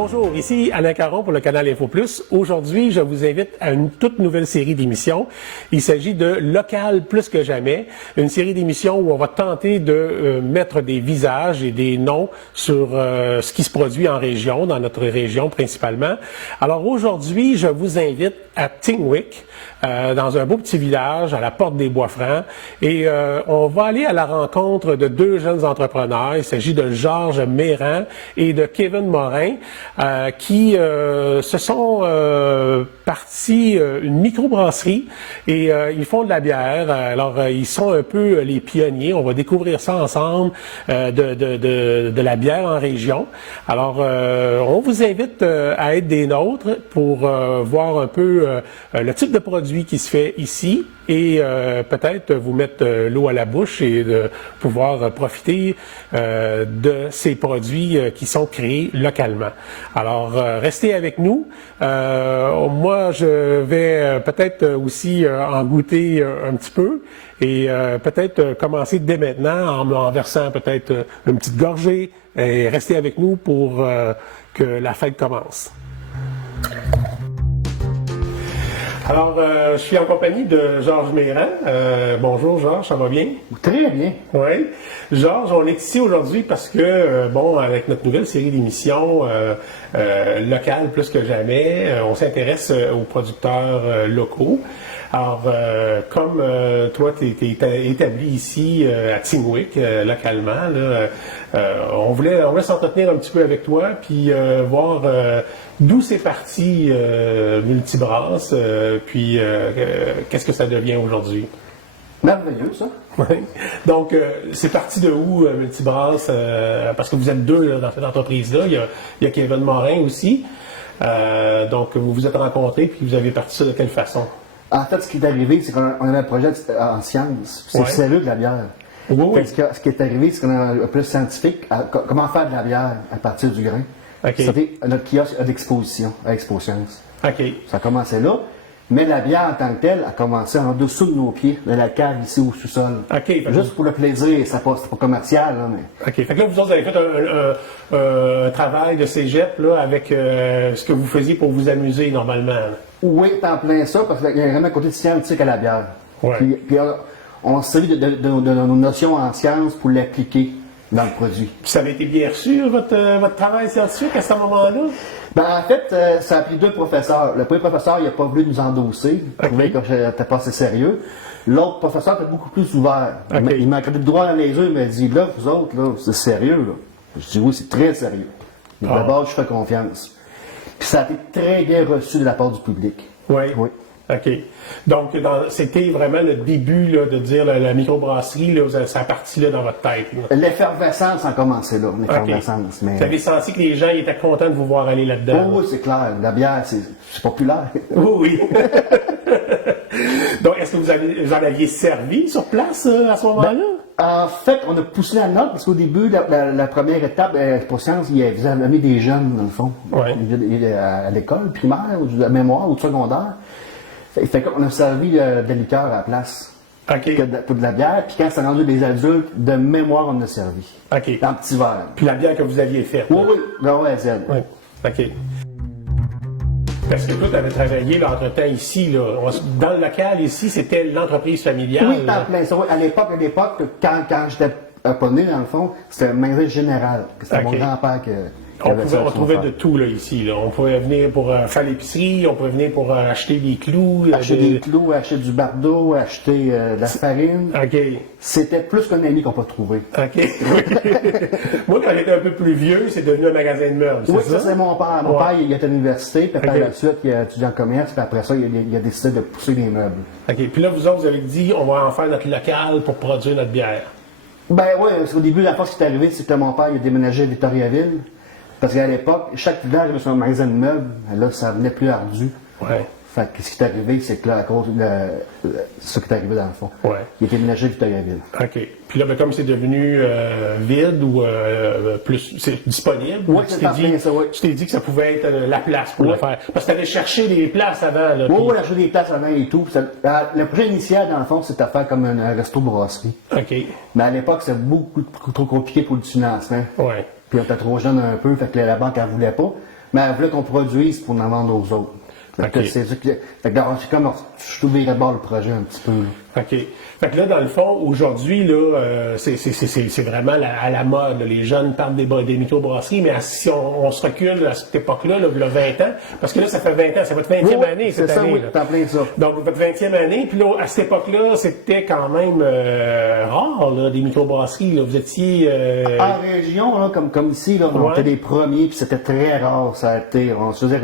Bonjour, ici Alain Caron pour le canal Info Plus. Aujourd'hui, je vous invite à une toute nouvelle série d'émissions. Il s'agit de Local plus que jamais, une série d'émissions où on va tenter de mettre des visages et des noms sur ce qui se produit en région, dans notre région principalement. Alors aujourd'hui, je vous invite à Tingwick, dans un beau petit village à la porte des Bois-Francs. Et on va aller à la rencontre de deux jeunes entrepreneurs. Il s'agit de Georges Mérand et de Kevin Morin qui se sont partis une microbrasserie et ils font de la bière. Alors, ils sont un peu les pionniers. On va découvrir ça ensemble de la bière en région. Alors, on vous invite à être des nôtres pour voir un peu le type de produit qui se fait ici et peut-être vous mettre l'eau à la bouche et de pouvoir profiter de ces produits qui sont créés localement. Alors, restez avec nous. Moi, je vais peut-être aussi en goûter un petit peu et peut-être commencer dès maintenant en versant peut-être une petite gorgée et restez avec nous pour que la fête commence. Alors, je suis en compagnie de Georges Mérand. Bonjour Georges, ça va bien? Très bien. Oui. Georges, on est ici aujourd'hui parce que, avec notre nouvelle série d'émissions locales plus que jamais, on s'intéresse aux producteurs locaux. Alors, comme toi, tu es établi ici à Tingwick, localement, là, on voulait s'entretenir un petit peu avec toi, puis voir d'où c'est parti Multibrasse, puis qu'est-ce que ça devient aujourd'hui. Merveilleux, ça. Oui. Donc, c'est parti de où, Multibrasse? Parce que vous êtes deux là, dans cette entreprise-là. Il y a Kevin Morin aussi. Donc, vous vous êtes rencontrés, puis vous avez parti ça de quelle façon? En fait, ce qui est arrivé, c'est qu'on avait un projet en sciences. C'est sérieux de la bière. Oui, oui. Ce qui est arrivé, c'est qu'on a un plus scientifique. Comment faire de la bière à partir du grain. Okay. C'était notre kiosque d'exposition à Expo Science. OK. Ça a commencé là. Mais la bière en tant que telle a commencé en dessous de nos pieds, de la cave ici au sous-sol. OK. Juste pour le plaisir, c'est pas commercial. Là, mais... OK. Fait que là, vous autres, avez fait un travail de cégep là, avec ce que vous faisiez pour vous amuser normalement. Là. Oui, en plein ça, parce qu'il y a vraiment un côté scientifique à la bière. Ouais. Puis on s'est servi de nos notions en sciences pour l'appliquer dans le produit. Puis ça avait été bien reçu, votre travail scientifique à ce moment-là? Ben, en fait, ça a pris deux professeurs. Le premier professeur, il n'a pas voulu nous endosser. Il trouvait que j'étais pas assez sérieux. L'autre professeur était beaucoup plus ouvert. Okay. Il m'a regardé droit dans les yeux, il m'a dit, là, vous autres, là, c'est sérieux, là. Je dis, oui, c'est très sérieux. D'abord, je fais confiance. Puis ça a été très bien reçu de la part du public. Oui. Oui. OK. Donc, c'était vraiment le début là, de dire la microbrasserie, là, ça a parti là, dans votre tête. Là. L'effervescence a commencé là. L'effervescence. Okay. Mais... Vous avez senti que les gens étaient contents de vous voir aller là-dedans? Oh, oui, c'est clair. La bière, c'est populaire. Oui. Donc, est-ce que vous en aviez servi sur place à ce moment-là? En fait, on a poussé la note parce qu'au début, la première étape, pour science, ils avaient mis des jeunes, dans le fond, à l'école primaire, ou de la mémoire, ou de secondaire. Fait qu'on a servi de la liqueur à la place. OK. Pour de la bière, puis quand c'est rendu des adultes, de mémoire, on a servi. OK. Dans petit verre. Puis la bière que vous aviez faite. Oui, oui, de A à Z. Oui. OK. Parce que toi, tu avais travaillé là, entre-temps ici, là. Dans le local ici, c'était l'entreprise familiale. Oui, en plein ça. Oui. À l'époque, quand j'étais pas né, dans le fond, c'était un magasin général. C'était mon grand-père qui on trouvait de tout là, ici. Là. On pouvait venir pour faire l'épicerie, on pouvait venir pour acheter des clous. Acheter des clous, acheter du bardeau, acheter de la farine. OK. C'était plus qu'un ami qu'on peut trouver. OK. Moi, quand j'étais un peu plus vieux, c'est devenu un magasin de meubles. Oui, ça c'est mon père. Mon père, il était à l'université, puis par la suite, il a étudié en commerce, puis après ça, il a décidé de pousser des meubles. OK. Puis là, vous autres, vous avez dit, on va en faire notre local pour produire notre bière. Ben oui, parce qu'au début, la fois ce qui est arrivé, c'est que mon père, il a déménagé à Victoriaville. Parce qu'à l'époque, chaque village avait son magasin de meubles. Là, ça venait plus ardu. Ouais. Fait que ce qui est arrivé, c'est que là, à cause de ce qui est arrivé dans le fond. Ouais. Il a déménagé à Victoriaville. OK. Puis là, ben, comme c'est devenu vide ou plus c'est disponible, oui, c'est ça, oui. Tu t'es dit que ça pouvait être la place pour le faire. Parce que tu avais cherché des places avant. Là, oui, j'ai acheté des places avant et tout. Le projet initial, dans le fond, c'était de faire comme un resto-brasserie. OK. Mais à l'époque, c'était beaucoup trop compliqué pour le financement. Ouais. Puis on était trop jeune un peu, fait que la banque n'en voulait pas. Mais elle voulait qu'on produise pour en vendre aux autres. Fait que c'est comme je trouvais d'abord le projet un petit peu. Là. OK. Fait que là, dans le fond, aujourd'hui, là, c'est vraiment à la mode. Les jeunes parlent des microbrasseries, mais si on se recule à cette époque-là, là, il y a 20 ans, parce que là, ça fait 20 ans, c'est votre 20e année cette année. Oui, t'en plein ça. Donc, votre 20e année, puis là, à cette époque-là, c'était quand même rare, là, des microbrasseries. Là. Vous étiez... En région, là, comme ici, là, on était les premiers, puis c'était très rare. Ça a été, on se faisait...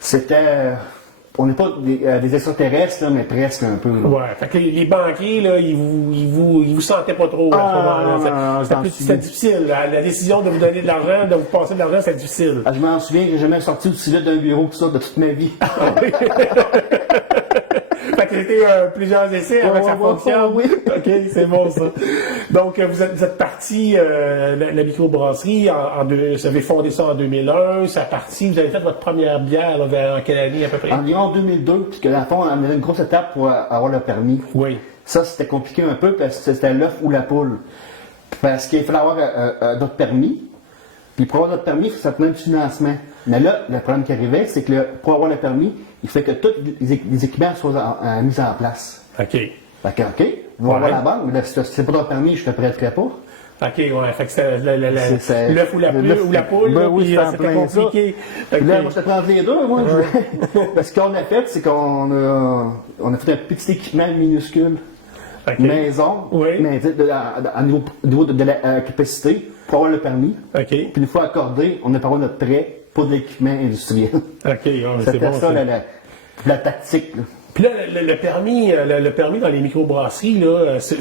c'était... On n'est pas des extraterrestres, là, mais presque un peu. Là. Ouais. Fait que les banquiers, là, ils vous sentaient pas trop à ce moment-là. C'était difficile. La décision de vous donner de l'argent, de vous passer de l'argent, c'était difficile. Je m'en souviens, j'ai jamais sorti aussi vite d'un bureau que ça de toute ma vie. Fait que c'était plusieurs essais avant que ça fonctionne. Oui. OK, c'est bon ça. Donc, vous êtes parti, la microbrasserie, vous avez fondé ça en 2001, ça a parti, vous avez fait votre première bière là, en quelle année à peu près? Environ 2002, puisque dans le fond, on avait une grosse étape pour avoir le permis. Oui. Ça, c'était compliqué un peu parce que c'était l'œuf ou la poule. Parce qu'il fallait avoir notre permis. Puis pour avoir notre permis, ça prenait du financement. Mais là, le problème qui arrivait, c'est que pour avoir le permis, il fait que tous les équipements soient mis en place. OK. Fait que, OK, on va voir la banque, mais là, si c'est pas ton permis, je te prêterai pas. OK, ouais. Fait que c'était l'œuf ou la poule, ben là, oui, puis c'était compliqué. Puis là, moi, je te prends les deux, moi. Parce qu'on a fait, c'est qu'on a fait un petit équipement minuscule. Okay. Maison, mais au niveau de la capacité, pour avoir le permis. OK. Puis une fois accordé, on a pas avoir notre prêt pour de l'équipement industriel. OK, c'est bon. Ça, la tactique. Là. Puis là, le permis dans les microbrasseries, là, c'est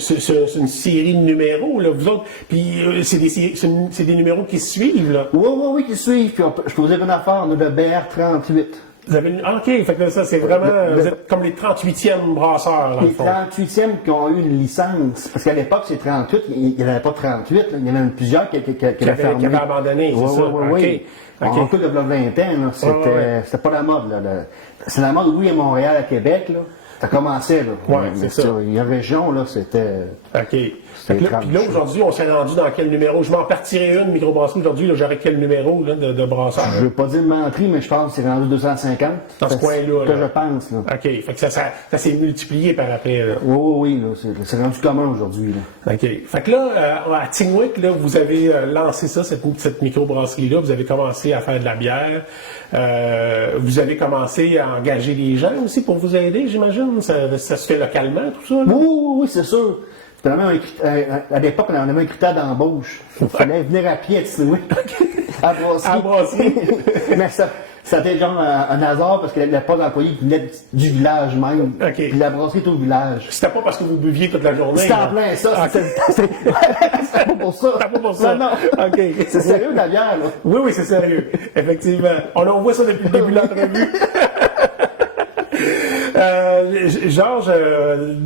une série de numéros, là, vous autres. Puis c'est des numéros qui se suivent, là. Oui, qui suivent. Puis je peux vous dire une affaire, on a le BR38. Vous avez OK, fait que ça, c'est vraiment. Vous êtes comme les 38e brasseurs, dans le fond. Les 38e qui ont eu une licence. Parce qu'à l'époque, c'est 38, il n'y en avait pas 38, là, il y en avait plusieurs qui avaient abandonné, c'est ça. Oui. En coup de 20 ans, c'était pas la mode. Là, c'est la mode, oui, à Montréal, à Québec, là. Ça commençait, là. Oui, c'est ça. Il y a une région, là, c'était... OK. Puis là, aujourd'hui, on s'est rendu dans quel numéro? Je m'en partirais une microbrasserie aujourd'hui, là, j'aurais quel numéro là, de brasseur? Je ne veux pas dire menterie, mais je pense que c'est rendu 250. Dans ce coin-là. Que je pense, là. OK. Fait que ça s'est multiplié par après, là. Oui, là, c'est rendu commun aujourd'hui, là. OK. Fait que là, à Tingwick, là, vous avez lancé ça, cette microbrasserie-là. Vous avez commencé à faire de la bière. Vous avez commencé à engager des gens aussi pour vous aider, j'imagine? Ça se fait localement, tout ça? Là? Oui, c'est sûr. À l'époque, on avait un critère d'embauche. Il fallait venir à pied à Tingwick. À brasserie. Mais ça a été genre un hasard parce qu'il n'y avait pas d'employés qui venaient du village même. Okay. Puis la brasserie était au village. C'était pas parce que vous buviez toute la journée. C'était en plein ça. C'était pas pour ça. C'était pas pour ça. Non. OK. C'est sérieux la bière, là. Oui, c'est sérieux. Effectivement. On voit ça depuis le début de l'entrevue. Georges,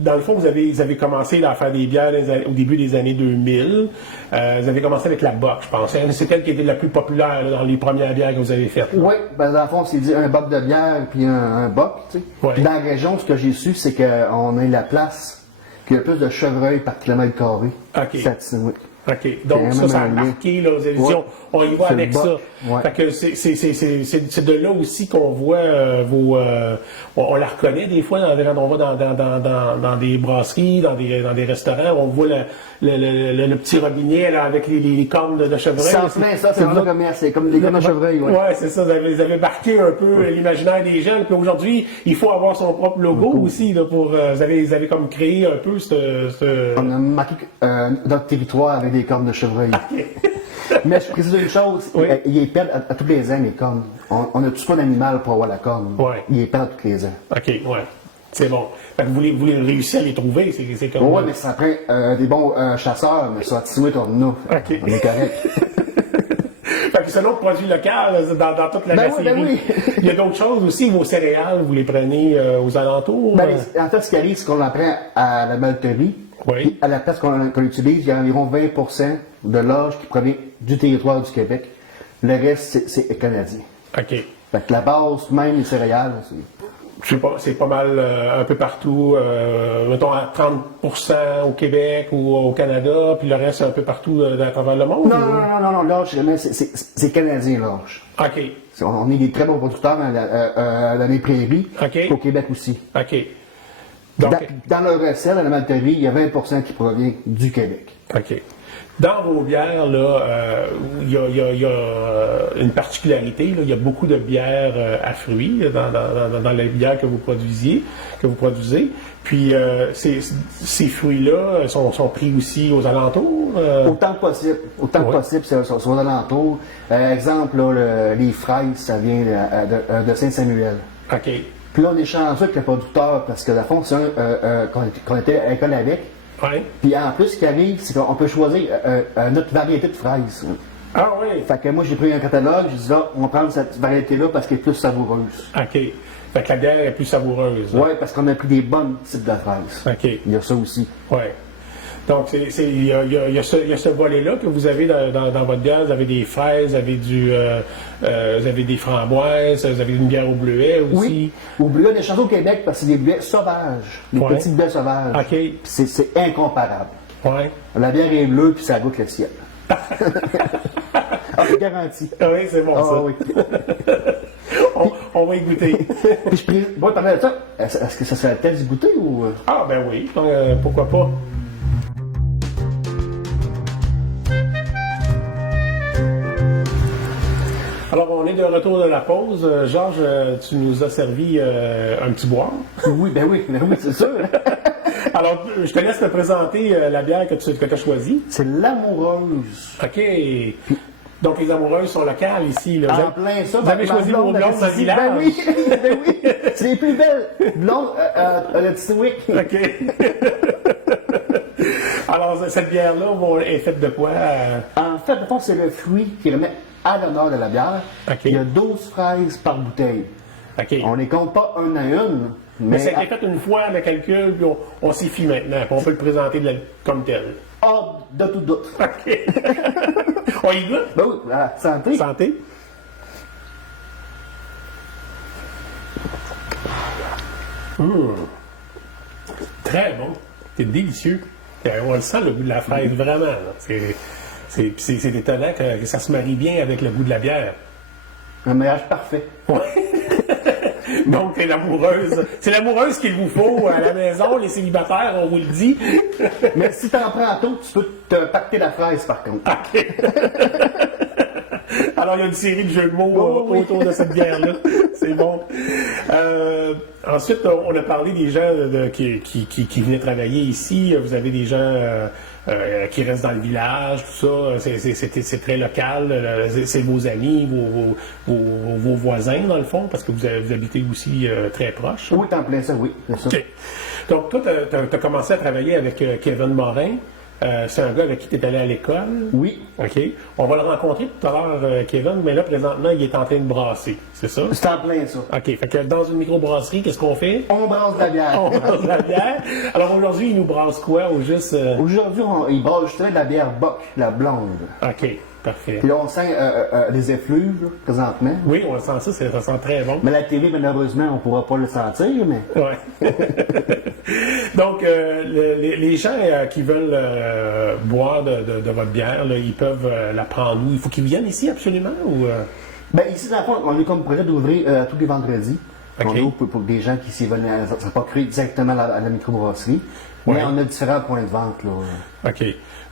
dans le fond, vous avez commencé là, à faire des bières au début des années 2000. Vous avez commencé avec la Bock, je pense. C'est elle qui était la plus populaire là, dans les premières bières que vous avez faites. Oui, ben, dans le fond, c'est dit un boc de bière puis un boc. Tu sais. Ouais. Dans la région, ce que j'ai su, c'est qu'on a la place qu'il y a plus de chevreuils par kilomètre carré. OK. Oui. OK. Donc, ça a marqué là, aux éditions. On y va avec ça. Ouais. Fait que c'est de là aussi qu'on voit on la reconnaît des fois quand on va dans des brasseries, dans des restaurants, on voit le petit robinet là, avec les cornes de chevreuil. C'est comme les cornes de chevreuil. Oui, c'est ça. Vous avez marqué un peu l'imaginaire des gens. Puis aujourd'hui, il faut avoir son propre logo aussi. Là, vous avez comme créé un peu ce... On a marqué notre territoire avec des cornes de chevreuil. Mais je précise une chose, il est perdre à tous les ans, les cornes. On ne tue pas d'animal pour avoir la corne. Ouais. Il est perdre à tous les ans. OK, ouais. C'est bon. Fait que vous voulez réussir à les trouver, c'est comme... Oui, mais ça prend des bons chasseurs, mais ça, tu on en a. OK. On est correct. Fait que c'est un autre produit local dans toute la série. Oui. Il y a d'autres choses aussi, vos céréales, vous les prenez aux alentours? En fait, ce qui arrive, c'est qu'on en prend à la malterie. Oui. À la place qu'on utilise, il y a environ 20% de l'âge qui provient du territoire du Québec. Le reste, c'est canadien. OK. Fait que la base, même les céréales, c'est pas mal un peu partout, mettons à 30% au Québec ou au Canada, puis le reste un peu partout à travers le monde? Non, l'orge, c'est canadien, l'orge. OK. On est des très bons producteurs dans les prairies, au Québec aussi. OK. Donc, dans le recette, dans la malterie, il y a 20% qui provient du Québec. OK. Dans vos bières, là, il y a une particularité. Là, il y a beaucoup de bières à fruits dans les bières que vous produisez. Puis ces fruits-là sont pris aussi aux alentours. Autant que possible. C'est aux alentours. Exemple, là, les fraises, ça vient de Saint-Samuel. OK. Puis là, on est chanceux avec le producteur parce que, dans le fond, c'est qu'on était à l'école avec. Ouais. Puis en plus, ce qui arrive, c'est qu'on peut choisir notre variété de fraises. Ah oui? Fait que moi, j'ai pris un catalogue, j'ai dit là, on va prendre cette variété-là parce qu'elle est plus savoureuse. OK. Fait que la bière est plus savoureuse. Oui, parce qu'on a pris des bonnes types de fraises. OK. Il y a ça aussi. Oui. Donc, il y a ce volet-là que vous avez dans votre bière. Vous avez des fraises, vous avez des framboises, vous avez une bière au bleuet aussi. Oui, au bleuet, on est chanceux au Québec parce que c'est des bleuets sauvages. Des petites baies sauvages. OK. C'est incomparable. Oui. La bière est bleue puis ça goûte le ciel. C'est garanti. Oui, c'est bon ça. Oui. on va y goûter. Puis bon, parler de ça, est-ce que ça serait la tête d'y goûter ou... Ah, ben oui. Donc, pourquoi pas? Alors, on est de retour de la pause. Georges, tu nous as servi un petit boire. Oui, c'est sûr. Alors, je te laisse te présenter la bière que tu as choisie. C'est l'amoureuse. OK. Donc, les amoureuses sont locales ici. Là. En plein ça. Vous avez choisi vos blondes dans le village? Ben oui. C'est les plus belles blondes le Titouic. OK. Alors, cette bière-là est faite de quoi? En fait, de fond, c'est le fruit qui remet à l'honneur de la bière. Okay. Il y a 12 fraises par bouteille. OK. On les compte pas une à une. Mais ça a été fait une fois, le calcul, puis on s'y fie maintenant. Puis on peut le présenter comme tel. Hors de tout doute. OK. On y goûte? Ben oui, voilà. Santé. Santé. Très bon. C'est délicieux. On le sent, le goût de la fraise, vraiment. C'est étonnant que ça se marie bien avec le goût de la bière. Un mariage parfait. Ouais. Donc, c'est l'amoureuse qu'il vous faut à la maison, les célibataires, on vous le dit. Mais si t'en prends tôt, tu peux te pacter la fraise, par contre. OK. Alors, il y a une série de jeux de mots autour de cette bière-là. C'est bon. Ensuite, on a parlé des gens qui venaient travailler ici. Vous avez des gens qui restent dans le village, tout ça. C'est très local. C'est vos amis, vos voisins, dans le fond, parce que vous habitez aussi très proche. Oui, t'en plein ça, oui. C'est ça. Okay. Donc, toi, tu as commencé à travailler avec Kevin Morin. C'est un gars avec qui tu es allé à l'école. Oui. OK. On va le rencontrer tout à l'heure, Kevin, mais là, présentement, il est en train de brasser. C'est ça? C'est en plein ça. OK. Fait que dans une microbrasserie, qu'est-ce qu'on fait? On brasse de la bière. On brasse de la bière. Alors aujourd'hui, il nous brasse quoi au juste? Aujourd'hui, il brasse justement de la bière Bock, la blonde. OK. Parfait. Puis là, on sent des effluves, là, présentement. Oui, on sent ça, ça sent très bon. Mais la télé, malheureusement, on ne pourra pas le sentir, mais... Ouais. Donc, les gens qui veulent boire de votre bière, là, ils peuvent la prendre où? Il faut qu'ils viennent ici, absolument? Ou, Ben, ici, dans le fond, on est comme projet d'ouvrir tous les vendredis. Okay. On ouvre pour des gens qui s'y veulent ne pas créer directement à la microbrasserie. Ouais. Mais on a différents points de vente, là. OK.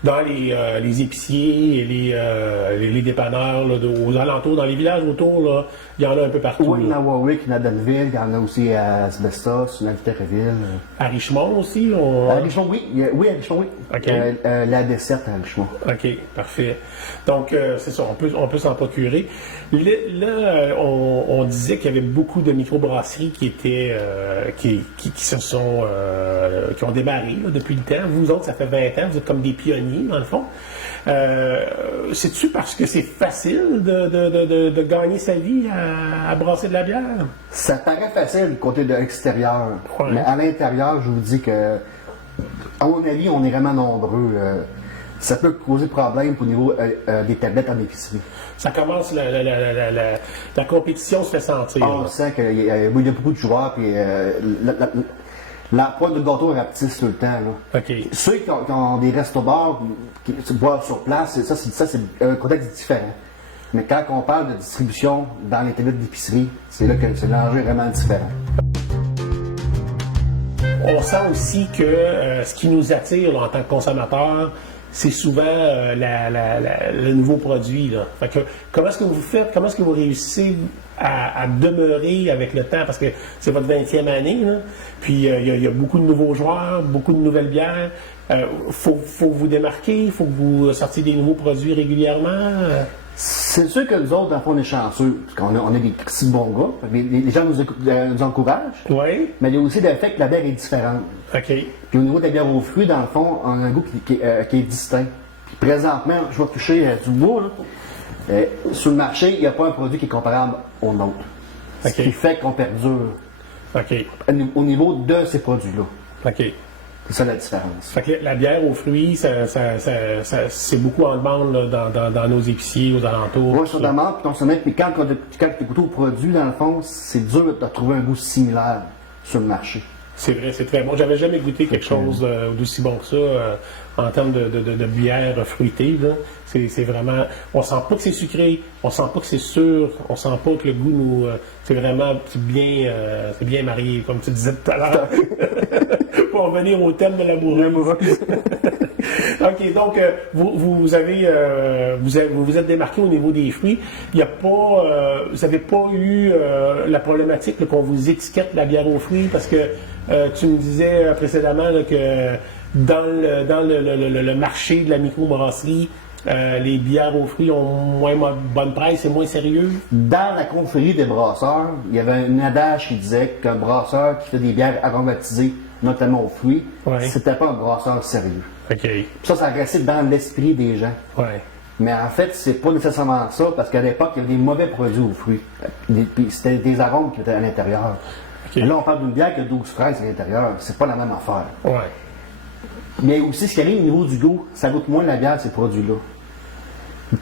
Dans les épiciers et les dépanneurs, là, aux alentours, dans les villages autour, là, il y en a un peu partout. Oui, il y en a à Warwick, il y en a à Danville, il y en a aussi à Asbestos, il y en a à Viterreville. À Richmond aussi? À Richmond, oui. Oui, à Richmond, oui. OK. La desserte à Richmond. OK, parfait. Donc, c'est ça, on peut s'en procurer. Là, on disait qu'il y avait beaucoup de microbrasseries qui étaient, qui ont démarré là, depuis le temps. Vous autres, ça fait 20 ans, vous êtes comme des pionniers, dans le fond. C'est-tu parce que c'est facile de gagner sa vie à brasser de la bière? Ça paraît facile du côté de l'extérieur. Ouais. Mais à l'intérieur, je vous dis que, à mon avis, on est vraiment nombreux. ça peut causer problème au niveau des tablettes en épicerie. Ça commence, la compétition se fait sentir. On sent qu'il y a beaucoup de joueurs, puis la pointe de gâteau rapetisse tout le temps. Là. OK. Ceux qui ont des restos-bars, qui se boivent sur place, ça c'est un contexte différent. Mais quand on parle de distribution dans les tablettes d'épicerie, c'est là que l'enjeu est vraiment différent. On sent aussi que ce qui nous attire là, en tant que consommateur, c'est souvent le nouveau produit. Là. Fait que, comment est-ce que vous faites, comment est-ce que vous réussissez à demeurer avec le temps? Parce que c'est votre 20e année, là. Puis il y a beaucoup de nouveaux joueurs, beaucoup de nouvelles bières. Faut vous démarquer, il faut que vous sortiez des nouveaux produits régulièrement. C'est sûr que nous autres, dans le fond, on est chanceux, parce qu'on est des petits bons gars. Les gens nous encouragent. Oui. Mais il y a aussi le fait que la bière est différente. OK. Puis au niveau des bières aux fruits, dans le fond, on a un goût qui est distinct. Puis présentement, je vais toucher du bois. Là. Sur le marché, il n'y a pas un produit qui est comparable au nôtre. OK. Ce qui fait qu'on perdure OK. au niveau de ces produits-là. OK. C'est ça la différence. Fait que la bière aux fruits, c'est beaucoup en demande là, dans nos épiciers, aux alentours. Oui, sur demande, puis on se met, mais quand tu goûtes au produit, dans le fond, c'est dur de trouver un goût similaire sur le marché. C'est vrai, c'est très bon. J'avais jamais goûté quelque chose d'aussi bon que ça en termes de bière fruitée. Là. C'est vraiment. On sent pas que c'est sucré, on sent pas que c'est sûr, on sent pas que le goût nous. C'est vraiment c'est bien marié, comme tu disais tout à l'heure. Pour revenir au thème de l'amoureuse. OK, donc vous vous êtes démarqué au niveau des fruits. Il y a pas, vous n'avez pas eu la problématique là, qu'on vous étiquette la bière aux fruits parce que tu me disais précédemment là, que dans le marché de la microbrasserie, les bières aux fruits ont moins bonne presse et moins sérieux. Dans la confrérie des brasseurs, il y avait un adage qui disait qu'un brasseur qui fait des bières aromatisées, notamment aux fruits, c'était pas un brasseur sérieux. OK. Ça restait dans l'esprit des gens. Ouais. Mais en fait, c'est pas nécessairement ça, parce qu'à l'époque, il y avait des mauvais produits aux fruits. C'était des arômes qui étaient à l'intérieur. Okay. Là, on parle d'une bière qui a 12 fraises à l'intérieur. C'est pas la même affaire. Ouais. Mais aussi, ce qui arrive au niveau du goût, ça goûte moins la bière, ces produits-là.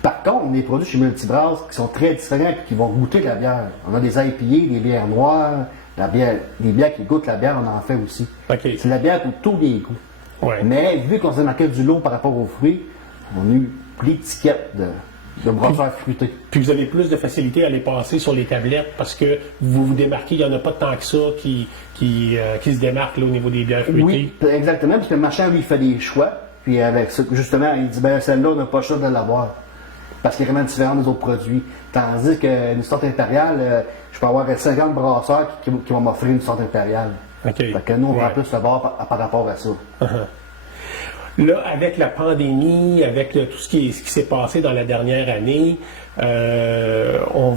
Par contre, on a des produits chez Multibrass qui sont très différents et qui vont goûter la bière. On a des IPA, des bières noires, des bières qui goûtent la bière, on en fait aussi. Okay. C'est la bière pour tous les goûts. Ouais. Mais vu qu'on s'est marqué du lot par rapport aux fruits, on a eu l'étiquette de brasseur fruité. Puis vous avez plus de facilité à les passer sur les tablettes parce que vous vous démarquez, il n'y en a pas tant que ça qui se démarque là, au niveau des bières fruitées. Oui, exactement, parce que le marchand, lui, il fait des choix. Puis avec ça, justement, il dit, ben celle-là, on n'a pas le choix de l'avoir. Parce qu'elle est vraiment différente des autres produits. Tandis qu'une sorte impériale, je peux avoir 50 brasseurs qui vont m'offrir une sorte impériale. Okay. Fait que nous, on va plus le voir par rapport à ça. Là, avec la pandémie, avec tout ce qui s'est passé dans la dernière année, on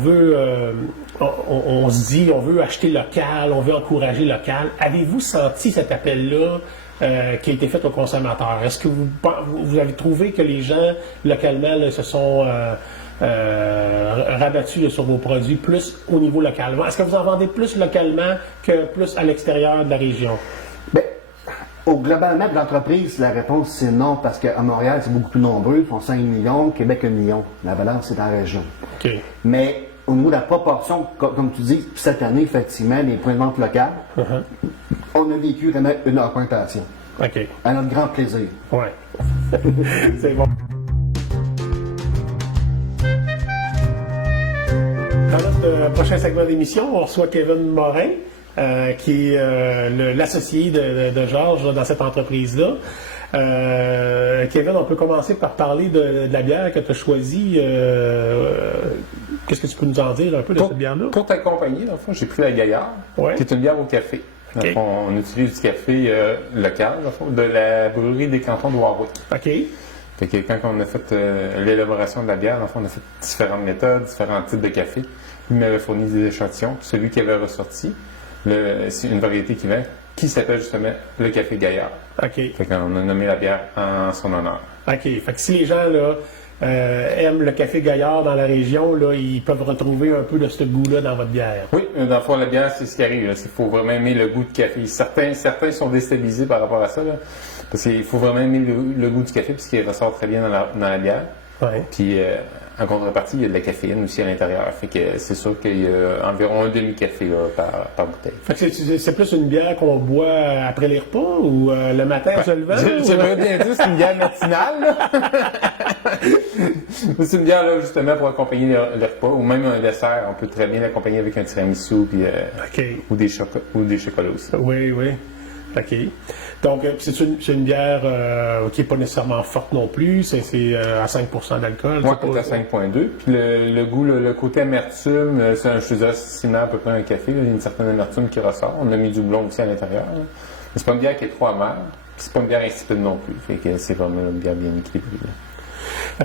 se dit, on veut acheter local, on veut encourager local. Avez-vous senti cet appel-là qui a été fait aux consommateurs? Est-ce que vous avez trouvé que les gens, localement, là, se sont rabattus là, sur vos produits plus au niveau localement? Est-ce que vous en vendez plus localement que plus à l'extérieur de la région? Bien, globalement, de l'entreprise, la réponse, c'est non, parce qu'à Montréal, c'est beaucoup plus nombreux. Ils font 5 millions, Québec, 1 million. La balance, c'est dans la région. Okay. Mais au niveau de la proportion, comme tu dis, cette année, effectivement, les points de vente locaux, on a vécu vraiment une augmentation. OK. À notre grand plaisir. Oui. C'est bon. Dans notre prochain segment d'émission, on reçoit Kevin Morin, qui est l'associé de Georges dans cette entreprise-là. Kevin, on peut commencer par parler de la bière que tu as choisie. Qu'est-ce que tu peux nous en dire un peu de cette bière-là? Pour t'accompagner, dans le fond, j'ai pris la Gaillard, qui est une bière au café. Dans le fond, on utilise du café local, dans le fond, de la brûlerie des cantons de Warwick. OK. Fait que quand on a fait l'élaboration de la bière, dans le fond, on a fait différentes méthodes, différents types de café. Il m'avait fourni des échantillons. Celui qui avait ressorti, c'est une variété qui s'appelle justement le café Gaillard. OK. Fait qu'on a nommé la bière en son honneur. OK. Fait que si les gens là, aiment le café Gaillard dans la région, là, ils peuvent retrouver un peu de ce goût-là dans votre bière. Oui, dans le fond, la bière, c'est ce qui arrive. Il faut vraiment aimer le goût de café. Certains sont déstabilisés par rapport à ça, là, parce qu'il faut vraiment aimer le goût du café, puisqu'il ressort très bien dans la bière. Ouais. Puis, en contrepartie, il y a de la caféine aussi à l'intérieur. Fait que c'est sûr qu'il y a environ un demi-café là, par bouteille. Fait que c'est plus une bière qu'on boit après les repas ou le matin en se levant? J'aimerais bien dire c'est une bière matinale. Là. C'est une bière là, justement pour accompagner le repas ou même un dessert. On peut très bien l'accompagner avec un tiramisu puis, ou des chocolats aussi. Oui, oui. OK. Donc, c'est une bière qui n'est pas nécessairement forte non plus. C'est à 5 d'alcool. Oui, c'est à 5,2. Puis le goût, le côté amertume, je te dirais similaire à peu près à un café. Là, il y a une certaine amertume qui ressort. On a mis du blond aussi à l'intérieur. Là. Mais c'est pas une bière qui est trop amère. Puis c'est pas une bière insipide non plus. Fait que c'est vraiment une bière bien équilibrée. Là.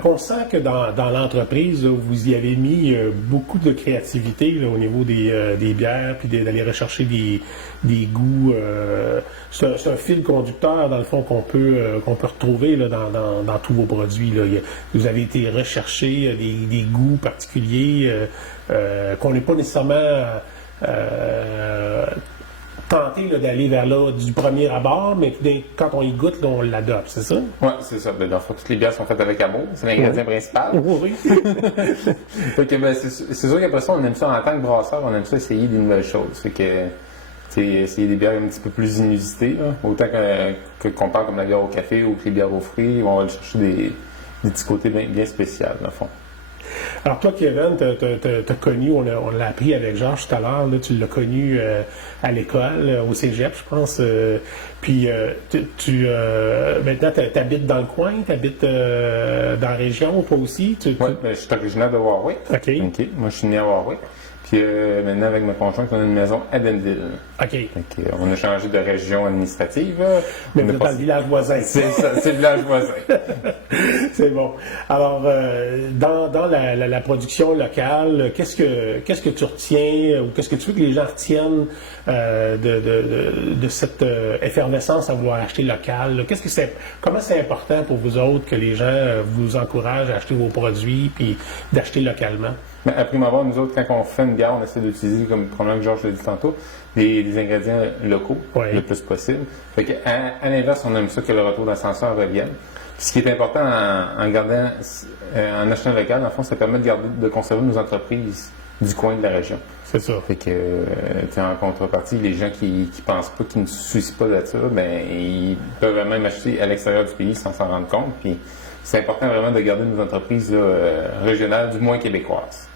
On sent que dans l'entreprise, là, vous y avez mis beaucoup de créativité là, au niveau des bières, puis d'aller rechercher des goûts. C'est un fil conducteur, dans le fond, qu'on peut retrouver là, dans tous vos produits. Là. Vous avez été rechercher des goûts particuliers qu'on n'est pas nécessairement tenté là, d'aller vers là du premier abord, mais quand on y goûte, là, on l'adopte, c'est ça? Oui, c'est ça. Dans le fond, toutes les bières sont faites avec amour. C'est l'ingrédient principal. Oui. Fait que, c'est sûr qu'après ça, on aime ça en tant que brasseur, on aime ça essayer des nouvelles choses. Fait que, essayer des bières un petit peu plus inusitées. Là. Autant qu'on parle comme la bière au café ou que les bières aux fruits, on va aller chercher des petits côtés bien spéciaux, dans le fond. Alors toi, Kevin, t'as connu, on l'a appris avec Georges tout à l'heure, là, tu l'as connu à l'école, au cégep, je pense. Puis maintenant, tu habites dans le coin, tu habites dans la région, toi aussi? Oui, je suis originaire de Warwick. OK. Moi, je suis né à Warwick. Puis maintenant, avec ma conjointe, on a une maison à Denville. OK. On a changé de région administrative. Mais vous êtes dans le village voisin. C'est ça, c'est le village voisin. C'est bon. Alors, dans la production locale, qu'est-ce que tu retiens ou qu'est-ce que tu veux que les gens retiennent de cette effervescence à vouloir acheter local? Là? Comment c'est important pour vous autres que les gens vous encouragent à acheter vos produits puis d'acheter localement? Mais à prime abord, nous autres, quand on fait une bière, on essaie d'utiliser, comme probablement que Georges l'a dit tantôt, des ingrédients locaux le plus possible. Fait que, à l'inverse, on aime ça que le retour d'ascenseur revienne. Puis ce qui est important en achetant local, dans le fond, ça permet de conserver nos entreprises du coin de la région. C'est ça. Fait que, en contrepartie, les gens qui pensent pas, qui ne se soucient pas de ça, ben, ils peuvent même acheter à l'extérieur du pays sans s'en rendre compte. Puis c'est important vraiment de garder nos entreprises là, régionales, du moins québécoises.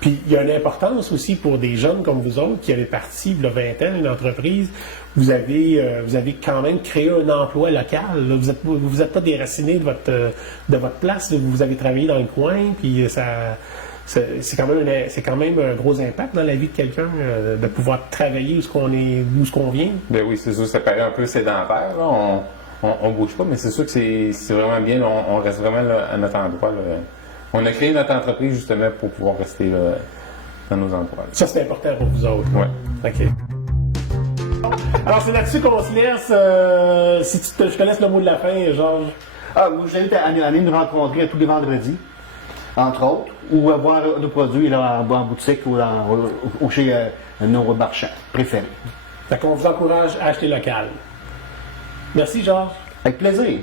Puis il y a une importance aussi pour des jeunes comme vous autres qui avaient parti il y a 20 ans une entreprise. Vous avez quand même créé un emploi local. Là. Vous êtes pas déraciné de votre place. Là. Vous avez travaillé dans le coin, puis c'est quand même un gros impact dans la vie de quelqu'un de pouvoir travailler où ce qu'on vient. Ben oui, c'est sûr, ça paraît un peu sédentaire. Là. On bouge pas, mais c'est sûr que c'est vraiment bien. Là, on reste vraiment là, à notre endroit. Là. On a créé notre entreprise justement pour pouvoir rester là, dans nos endroits. Ça, c'est important pour vous autres. Oui. OK. Alors, c'est là-dessus qu'on se laisse. Je te laisse le mot de la fin, Georges. Moi, j'invite à aller nous rencontrer tous les vendredis, entre autres, ou à voir nos produits là, en boutique ou chez nos marchands préférés. Fait qu'on vous encourage à acheter local. Merci, Georges. Avec plaisir.